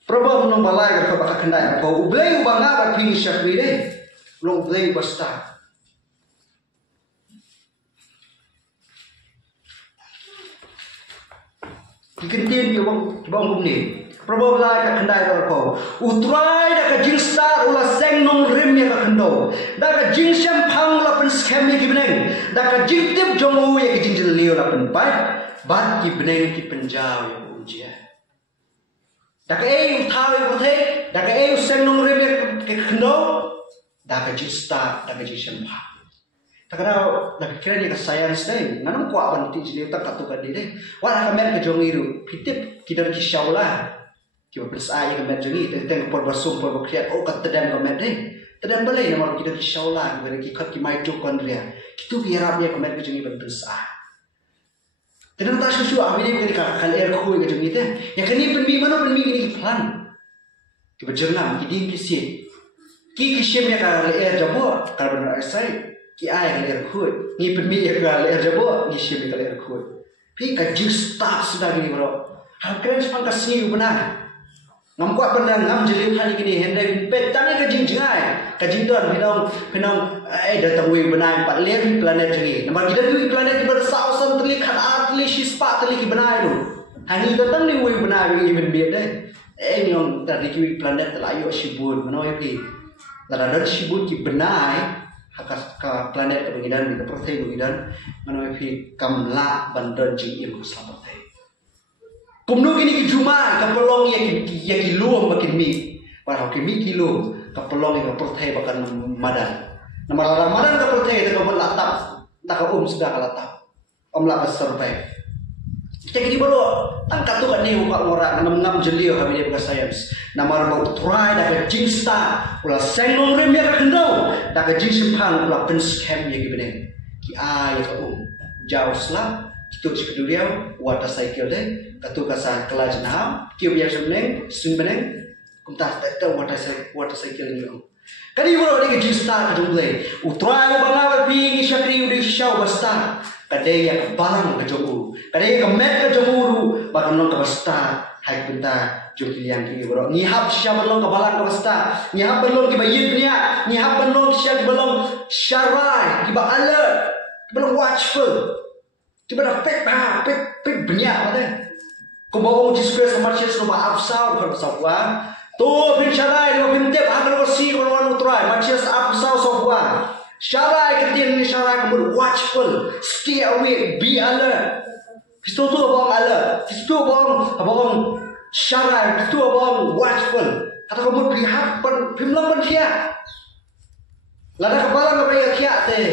Probab nang balay kapag kendai ako. Ublay ubanga ba pini sakri de. Long ublay basta. Dikentin bang bumni. Probably ka kendai ko utrai da ka jingstar ula seng nong rim ya ka kendo da ka jingsam phang la pen scam ki beneng da ka jingtip jong u ya ki jingjil leo la pen pai bat ki beneng ki penjau ya unjia Dak eu thao eu the, dak eu sen nong rem ke khno, dak justa, dak jisem pa. Takara dak kira ni ka science deh, nanam ko aban ti jile tak katu ka deh. Wala ka mer ke jongiru, pitip kidan ki shaula. Ki bersai ka mer jongi, teng por basum por kriat o kat tedam ka mer deh. Tedam balai nama kidan ki shaula, ki kat ki mai tuk kon ria. Kitu ki harap dia ka mer ke jongi bersai. Tenang tak susu awak ini mereka kalau air kuih macam ni teh. Yang kini penmi mana penmi ini plan. Kita berjernam, kita implicit. Kita kisahnya kalau air jabo, carbon dioxide, kita air kalau air kuih. Ni penmi kalau air jabo, ni kisahnya kalau air kuih. Tapi kalau start sudah gini bro. Hal keren sepang kasih benar. Ngam kuat benar ngam jadi hal ini hendak petangnya kajing jengai, kajing tuan pinang datang wei benar empat lihat planet ini. Nampak kita wei planet bersausan telik kan telik sispa telik benar itu. Hani datang ni wei benar ini berbeda. Yang tadi wei planet telayu sibun mana yang ada sibun ki benar. Hakas ke planet kebangidan kita protein kebangidan mana yang kamla bandar jingim selamat. Kumno kini ki juma kapelong ya kilo makin mi. Parau kimi kilo kapelong yang pertai bahkan madan. Nama madan ka pertai tak kabel latap. Tak sudah kalatap. Lah survey. Kita kini baru tangkat tu kan ni upak orang ngam jelio kami dia bukan science. Nama mau try dak jingsta ulah senong rem ya kendo dak jing simpang ulah pen scam ya gibenen. Ki ai ka jauh selam kita cik dunia water cycle deh katu kasa kelaj naham kiu biar sebeneng swing beneng kumta tak water cycle ni kali bro ni jista ka jumble utrai banga pi ni syakri udi syau basta kadai ya balang ka jomu kadai ka met ka jomuru baron ka basta hai kunta jukilian ki bro ni hab syab long ka balang ka basta ni hab belong ki bayid niya ni hab belong syab belong syarai ki ba alert belong watchful. Tiba dah pek banyak mana? Kau bawa Jesus Christ sama Yesus nama absal bukan sahaja. Tu pin syarai dua pin tiap akan bersih berlawan utrai. Yesus absal sahaja. Syarai ketin ni syarai kemudian watchful, stay awake, be alert. Kristo tu abang alert. Kristo abang syarai. Kristo abang watchful. Kata kamu pihak pimlang dia. Lada kepala apa yang kia teh?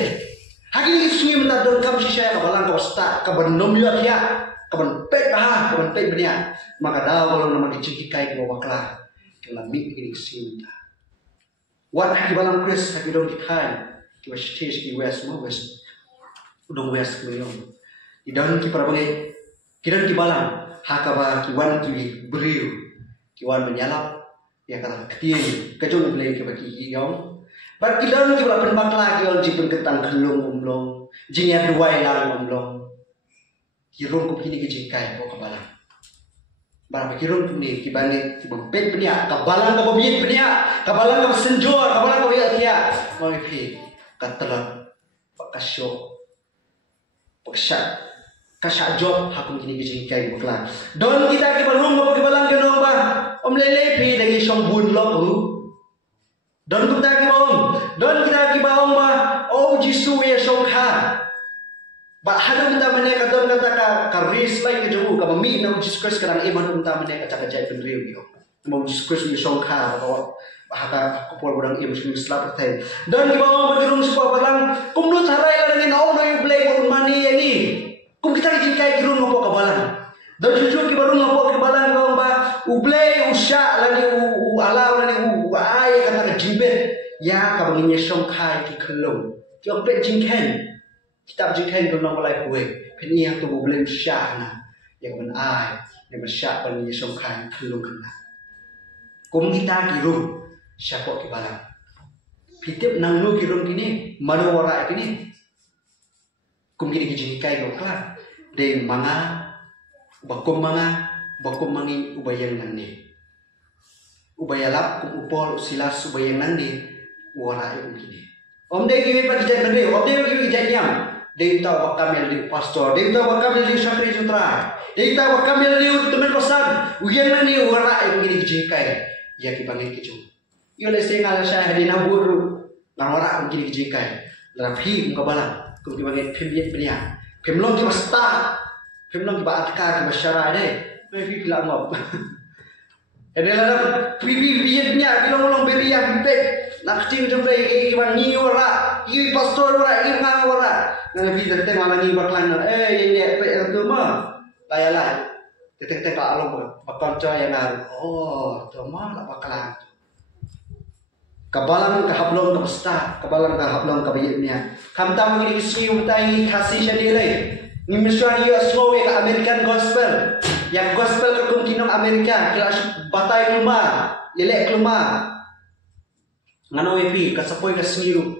Hari ini minta don kam sisya kabalang kau start kaban nomia kia kaban pet kaban pet benia maka dah kalau nama dicengkikai kau bakla kalau mik ini minta. Wat hari balang Chris hari dong dikai kita stage di west udong west meliong. Di dalam kita berbagai kita di balang hakaba kiwan kiwi beriu kiwan menyalap ya kata ketian kejung beli kebaki yong. Bar kilang ki wala penbak lagi on jipun ketang kelung umlong jingya duai lang umlong kirung ko kini ki jingkai ko kabalang bar kirung ni ki bani ki bempet penia kabalang ka bobit penia kabalang ka senjor kabalang ka biya mo ipi katala pakasyo paksya kasya job hakun kini ki jingkai ko kala don kita ki balung ko ki balang ke ba om lele pi dagi song bun lok ru don kita ki baong ba oh jisu ya songkha ba hadu minta mane ka don kata ka ris lai ke jogu ka mi na Jesus Christ kadang iman minta mane ka caka jai ben riu yo mo Jesus Christ ni songkha ba haka ko por budang im sing slap thai don ki baong ba girung supa balang kumlut harai la ni no no yu play ko mani ni kum kita ki kai girung mo ka balang don jujur ki baru mo ka balang baong ba ublay usya lagi ala lagi ai kata ka jibet ya kabangnya songkai ki kelong jong pe jingken kitab jingken don nong lai huwe pen yang tu boleh sya na yang ben ai yang sya ban ni songkai kelong kana kum kita kirum syapok ki balang pitip nang nu kirum kini manowara kini kum kini ki jingkai no kla de manga bakum mangi ubayang nang ni ubayalap kum upol silas ubayang nang ni wara yang begini. Om dek ini pada jadi benda, om dek ini jadi yang. Dek tahu bakal menjadi pastor, dek tahu bakal menjadi syakri sutra, dek tahu bakal menjadi teman kosan. Ujian mana ni wara yang begini kejikai, ya kita panggil keju. Ia leseng ala saya hari nabur, wara begini kejikai. Rafi muka balang, kita panggil pembiat benia, pemlong kita start, pemlong kita atka kita syarah deh. Rafi bilang ngop. Adalah bibirnya bilang berian bibit nak ting jumpa iwan ni ora, i pastor ora, i ngang ora. Nang lebih dari malah ni baklan ini apa itu mah layalah. Tetek along bakal coy yang oh tu mah tak bakalan. Kabalang kahablong kapsta, kabalang kahablong kabayitnya. Kamta mengini siu tai kasih sendiri. Ni missionary slow ke American gospel. Yang gospel ke kontinent Amerika, kelas batai keluma, lelek keluma. Ngano epi kasapoi ka seniru.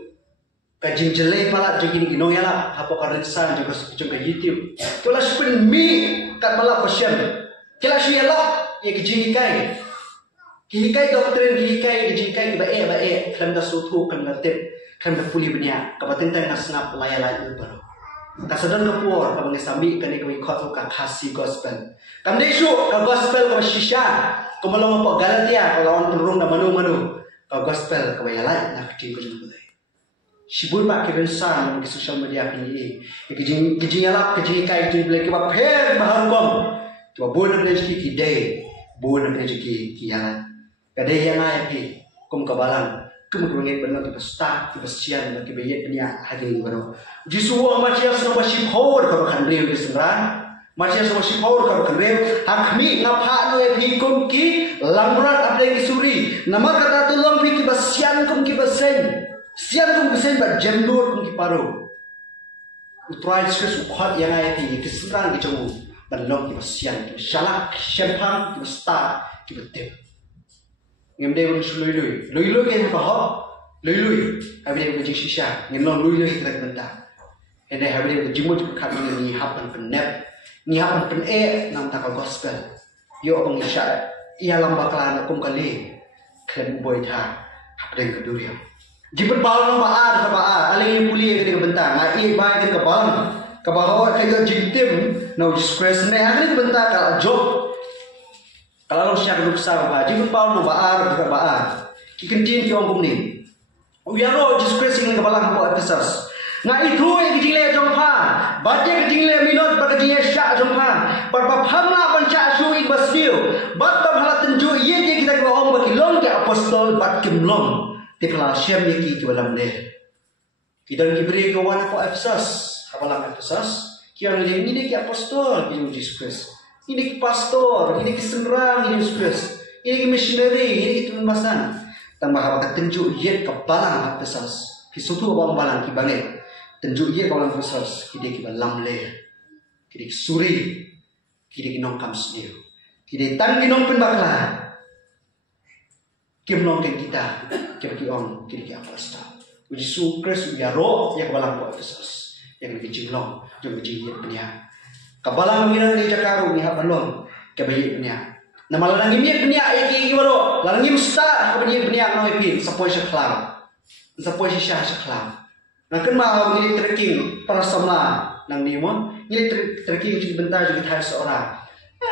Ka jinjele pala jegi ni no yala hapo ka rensan juga juga YouTube. Kelas pun mi kat malak pasien. Kelas yala ye kijikai. Hikai doktrin hikai kijikai bae kan da sutu kan da tip kan da puli benya. Kabatin tay nasnap layala itu baru. Kasadan kepuar ka mengesambi kan ikut ikut ka kasih gospel. Kamde syu ka gospel ka shisha. Kumalong po Galatia kalau on turun na manu-manu. Ka gospel ka bayalay na kiti ko jud. Sibul ba ke bensan di social media kini. Kijing alap kijing kai tu bele ke ba pher baharkom. Tu bon na ki day. Bon na ki yalan. Kada yang ay pi kum kabalan. Kum kurangit benar tu pesta, tu pesian na ki bayet punya hari baru. Jisuwa Matias na basipor ka kan rew disengran. Matias na basipor ka kan rew. Hakmi ngapa no pi kum ki langrat apde ki suri. Nama kata tulong pi ki basian kum ki basen. Sian kum besen ba jemdur kum ki paru. Utrai stress ukhat yang ay pi disengran ki jongu. Balong ki basian ki shalak shempang ki sta ki betep. Ngemde un lui ke ba lui habis dia shisha ngemno lui trek benda ene habis dia jimut khat ni hapan penep ni hapan pen nam ta gospel yo abang isya ia lamba klan kum kali khen boy tha habis ke duria jiput bal no ba ali puli ke benda ngai bai ke bal ke bahawa ke jintim no disgrace ne habis benda kala job. Kalau siapa besar apa, jika bau no baar juga baar. Kikentin kiong kumni. Uyaro disgracing ng kabalang po Ephesus. Nga itu ay kijile jongpa. Baca kijile minot pada kijile syak jongpa. Parpaphamna panca suig basdio. Bat pamhala tenju ye kita ko om bakilong ke apostol bat kimlong. Tikla syam ye ki balam de. Kidan kibri ko wana po Ephesus. Kabalang Ephesus. Kiang ini ki apostol ki disgrace. Ini pastor, ini kesenrang, ini Yesus, ini missionary, ini ketumbasan. Tambah apa tenjuk ye kebalang Ephesus. Kisutu bawang balang ki banget. Tenjuk ye balang Ephesus, kide ki balam le. Kide suri, kide ki nongkam sendiri. Kide tang ki nong penbakla. Kim nong kita, ki on, kide ki apostol. Yesus Kristus ya roh ya kebalang Ephesus. Yang dijinglong, yang dijinglong punya. Kabalang mengira ni jakaru ni habalong kebayi punya. Nama lalang ini punya iki baro. Lalang ini mesta kebayi punya no ipin sepoi seklam. Sepoi syah seklam. Nak kenal ni trekking para sama nang ni mo. Ni trekking juga bentar juga thai seorang.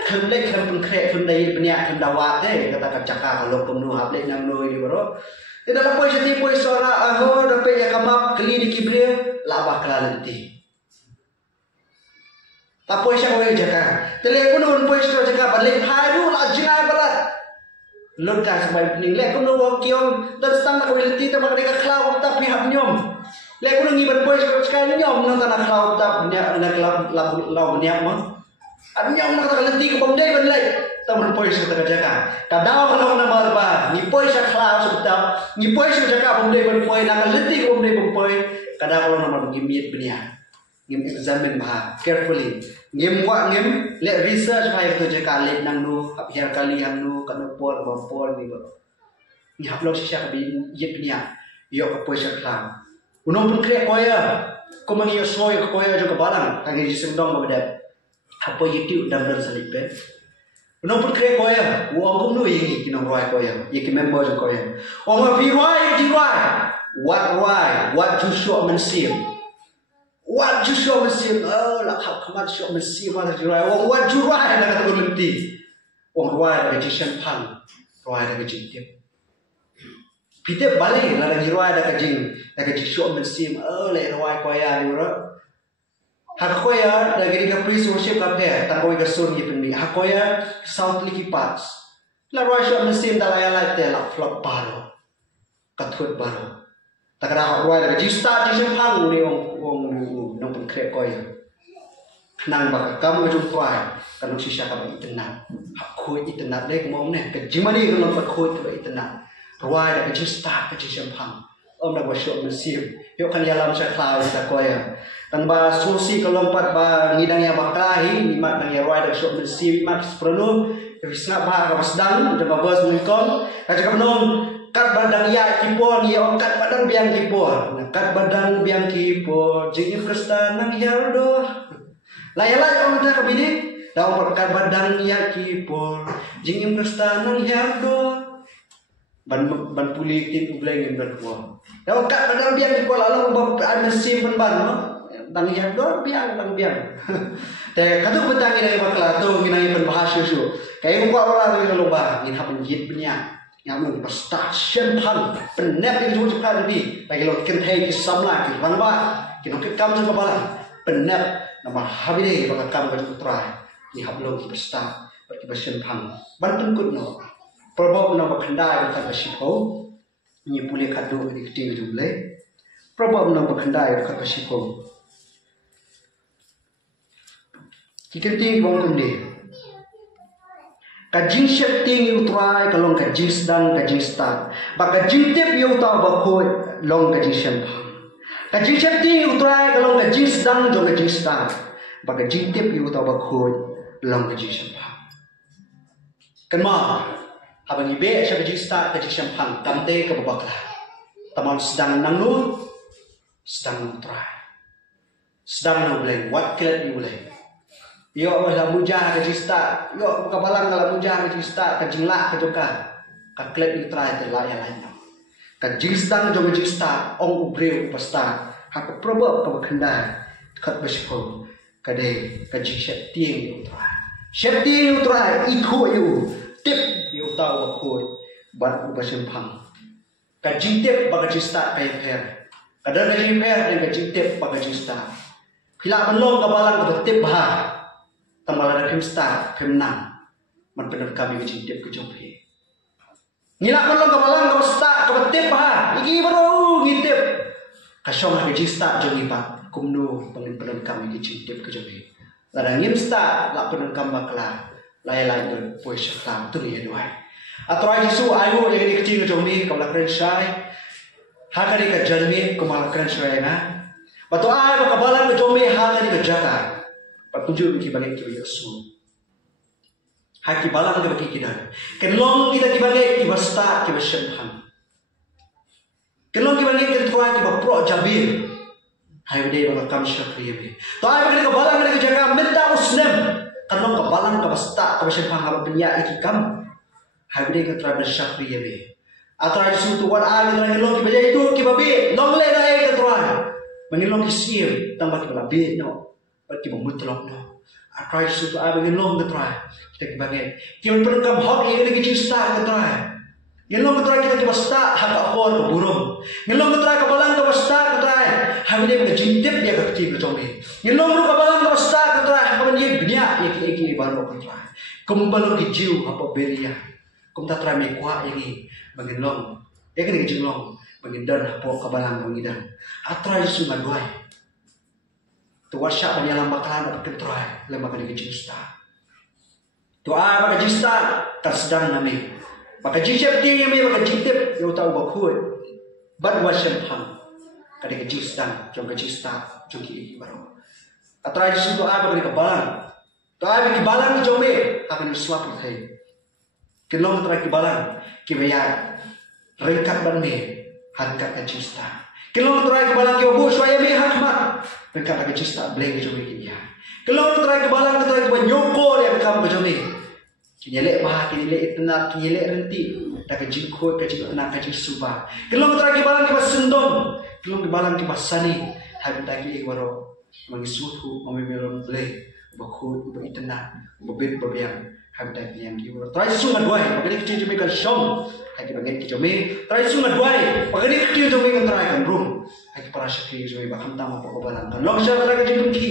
Kem lek kem pengkrek kem dai punya kem dawat deh kata cakar kalau kem nu hablek nang no ini baro. Tidak lapoi seti poi seorang aho dapat ya kamap keli di kibre labah kelalenti. Tapos siya ko yung jaka. Telepono pun siya jaka. Balik haru lah jenay balat. Lord ka sabay pining. Lekon no wag kiyong. Dan stang na kawiliti ta makarika klaw tap ni hapnyom. Lekon no ngiban po siya jaka nyom. Nang tanah klaw tap niya. Naklaw law niya mo. At nyom nakakaliti ko pamday banlay. Taman po siya jaka. Kadaw ka lang na marba. Ni po siya klaw sa tap. Ni po siya jaka pamday banpoy. Nakaliti ko pamday banpoy. Kadaw ka lang na margimiyat baniya. Ngim examine bah carefully. Ngim let research hai to je kali nang nu aphiar kali hang nu kan por ni bo. Ni haplok shisha ka bi yet nya. Yo ka poisa klang. Unong pun krek koya. Ko mang yo soy ko koya jo ka balang. Kang ji sendong ba beda. Hapo YouTube dam salipe. Unong pun krek koya. Wo ong nu yi kinong roi koya. Ye ki member jo koya. Ong pi roi di roi. What roi? What to show mensim. What Joshua Mesir? Oh, lah kamat Joshua Mesir mana jurai? What jurai nak kata berhenti? Ruai dari Jishan Pan, ruai dari Jintip. Kita balik lah dari ruai dari Joshua Mesir. Oh, lah ruai koya ni bro. Hak koya dari kita praise worship kape, tanpa kita sun gitu ni. Hak koya South Liki Parks. La roi shot mesin dalai te la flop baro. Katut baro. Takara roi la jista di sempang ni wong nong pengkrep koi. Nang bak kam ke jumpai kan sisa kam internet. Hak khoi internet dek mong ne ke jimani kan lom khoi ke internet. Roi la jista ke sempang. Dah shot mesin. Yo kan yalam sa klau sa koi. Tang ba susi kelompat ba ngidang ya bakahi imat nang ya roi la shot mesin imat sepenuh. Visna ba wasdang jaba bos mengkon kaca kanon kat badang ya kipon ya kat badang biang kipon kat badang biang kipon jing krista nang yardo layalay on ta kabini daw kat badang ya kipon jing krista nang yardo ban puli tit ubleng ngan ko daw kat badang biang kipon lalu ba an mesim ban no dang yardo biang te kadu petang ini bakla tu nginai berbahasa su kai umpa orang ni lomba ngin hapun jit benya ngamun pesta sempang penep itu cepat di bagi lo kentai ki samla ki rangba ki no kam ke bala penep nama habire baka kam ke putra ni hablong ki pesta bagi sempang ban pengkut no probob no bakhandai ka sipo ni pule kadu di ting jumle probob no bakhandai ka sipo Kikenting bong kundi. Kajing syep ting utrai kalong kajing sedang kajing star. Ba kajing tip yu ta ba khoi long kajing sempang. Kajing syep ting utrai kalong kajing sedang jong kajing star. Ba kajing tip yu ta ba khoi long kajing sempang. Kenma habang ibe syep kajing star kajing sempang kamte ke babakla. Tamam sedang nang nu sedang utrai. Sedang nu bleng wat kelet yu bleng. Yo lah mujah ke cista, yo buka balang kalau mujah ke cista, kajing lah ke joka, kaklet itu terakhir terlayan lainnya. Kajing sedang jom cista, ong ubreu pasta, hak proba ke kendai, kat bersihul, kade kajing syepting itu terakhir. Syepting itu terakhir, ikut you, tip you tahu aku, buat bersempang. Kajing tip bagai cista kayak per, kadang kajing per dan kajing tip bagai cista. Bila melong ke balang ke tip bah. Tamala ada kimsta kimnang man benar kami kecintip ke jompe ngilak melong kabalang kasta kabetip ha iki baru ngintip kasong ke jista jongipat kumdu pengin kami kecintip ke jompe ladang ngimsta lak benar kambakla lai ber pois saklam tu ni duai atrai jisu ayu yang kecil ke jompe kabla kren syai hakari ka janmi kumal kren syai na batu ai kabalang ke jompe hakari ke jaka Patunjuk bagi bagi kita Yesus. Haki balang kita bagi kita. Kenlong kita bagi kita start kita sempang. Kenlong kita bagi kita try kita pro jabir. Hai benda bang kam syakriya be. To ai bagi kita balang kita jaga minta usnem. Kenlong kita balang kita start kita sempang apa benda iki kam. Hai benda kita try bersyakriya be. Atau ada sesuatu wat ai kita kenlong kita itu kita be. Long le na kita try. Mengilong kisir tambah kita be no. Bagi memutlak no, atrai sesuatu apa yang long ketrai kita kebangen. Kita perlu hak yang kita cista ketrai. Yang long ketrai kita cista hak akor keburung. Yang long ketrai kebalang kita cista ketrai. Hamil yang kejintip dia kecil kecombe. Yang long kebalang kita cista ketrai. Hamil yang banyak yang kita baru ketrai. Kembali ke jiu apa belia. Kita try mekuah ini bagi long. Ya kita kecil long bagi dan apa kebalang bagi dan. Atrai sungai duai. Tu wasyak penyalam bakalan dapat ketrai lembaga di kecista. Tu apa kecista tersedang nami. Baka jisep tinggi mi baka jitip yo tahu bakut. Bad wasyak ham. Kade kecista jong kecista jong ki baru. Atrai situ apa beri kebalang. Tu apa kebalang di jombe akan suap hai. Kenong atrai kebalang kibaya ringkat ban mi harkat kecista. Kelong terai kebalang ke obu suaya me hakmat berkata ke cista bleng ke jomi kinya. Kelong terai kebalang terai ke nyokol yang kam ke jomi. Kinyelek bah kinyelek tenat kinyelek renti dak ke jingkot ke jingkot nak ke jisuba. Kelong terai kebalang ke sendom, kelong kebalang ke sani. Hai tagi waro mangisutu mamimelon bleng bakut ba itena babet babiang hai tagi yang ki waro. Terai sungat duai bagani ke jomi kan syom. Hai bagian kijome, terai sungat duai. Bagani kecil jome kan terai kan rum. Hai para syakri jome bakam tama pokok balang kan. Long syar terai kecil ki.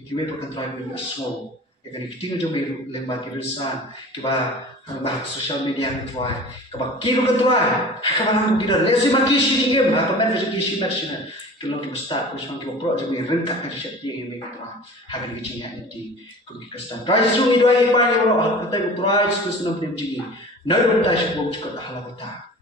Ikiwe pakan terai beli semua. Bagani kecil jome lembah kirisan. Kiba bah social media ketua kabak kilo ketua kabalang kita lesi maki shi game ha pamer ke shi merchina kalau kita start terus mang kita pro jadi rengkak ke shi dia yang ketua hagan ke cinya nanti kalau kita start price su idoi pa ni ro kita price kus nam pim jingi naru ta shi bom cikot hala kota